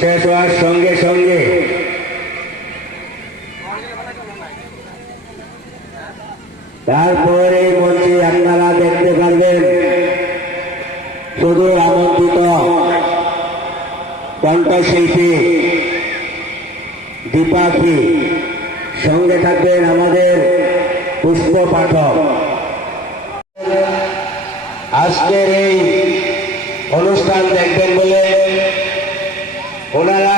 শেষ হওয়ার সঙ্গে সঙ্গে তারপরে এই মঞ্চে আপনারা দেখতে পারবেন শুধু আমন্ত্রিত কণ্ঠশিল্পী দীপাকি, সঙ্গে থাকবেন আমাদের পুষ্প পাঠক। আজকের এই অনুষ্ঠান দেখবেন বলে ওনারা